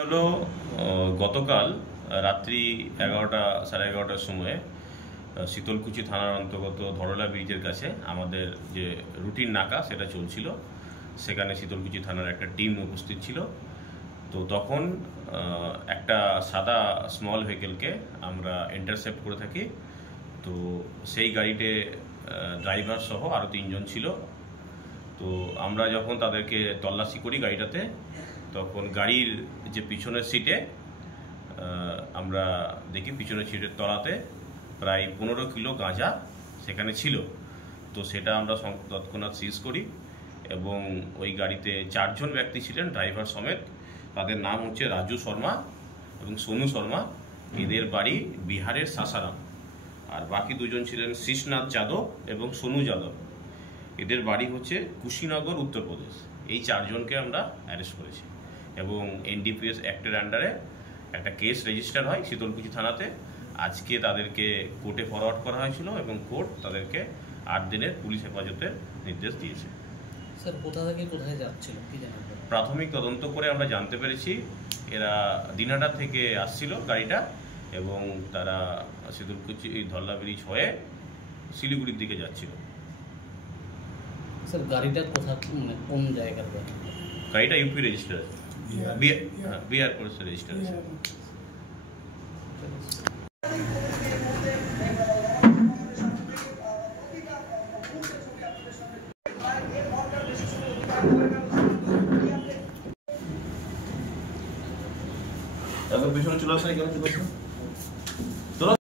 হলো গতকাল রাত্রি 11টা সাড়ে 11টার সময়ে শীতলকুচি থানার অন্তর্গত ধরলা ব্রিজের কাছে আমাদের যে রুটিন নাকা সেটা চলছিল। সেখানে শীতলকুচি থানার একটা টিম উপস্থিত ছিল। তো তখন একটা সাদা স্মল ভেহিকেলকে আমরা ইন্টারসেপ্ট করে থাকি। তো সেই গাড়িতে ড্রাইভার সহ আরও 3 জন ছিল। তো আমরা যখন তাদেরকে তল্লাশি করি গাড়িটাতে, তখন গাড়ির যে পিছনের সিটে আমরা দেখি পিছনের সিটের তলাতে প্রায় 15 কিলো গাঁজা সেখানে ছিল। তো সেটা আমরা তৎক্ষণাৎ সিজ করি এবং ওই গাড়িতে 4 জন ব্যক্তি ছিলেন ড্রাইভার সমেত। তাদের নাম হচ্ছে রাজু শর্মা এবং সোনু শর্মা। এদের বাড়ি বিহারের সাসারাম। আর বাকি 2 জন ছিলেন শীষনাথ যাদব এবং সোনু যাদব। এদের বাড়ি হচ্ছে কুশীনগর, উত্তরপ্রদেশ। এই 4 জনকে আমরা অ্যারেস্ট করেছি এবং এনডিপিএস অ্যাক্টের আন্ডারে একটা কেস রেজিস্টার হয় শীতলকুচি থানাতে। আজকে তাদেরকে কোর্টে ফরওয়ার্ড করা হয়েছিল এবং কোর্ট তাদেরকে 8 দিনের পুলিশ হেফাজতের নির্দেশ দিয়েছে। স্যার, কোথা থেকে কোথায় যাচ্ছিল কি জানেন? প্রাথমিক তদন্ত করে আমরা জানতে পেরেছি এরা দিনহাটা থেকে আসছিল গাড়িটা এবং তারা শীতলকুচি ধরলা ব্রিজ হয়ে শিলিগুড়ির দিকে যাচ্ছিল। স্যার, গাড়িটা কোন জায়গার গাড়িটা ইউপি রেজিস্টার আছে, বিহার পুলিশের রেজিস্টার আছে। পিছনে চলে আসে, কেন চলে আসে?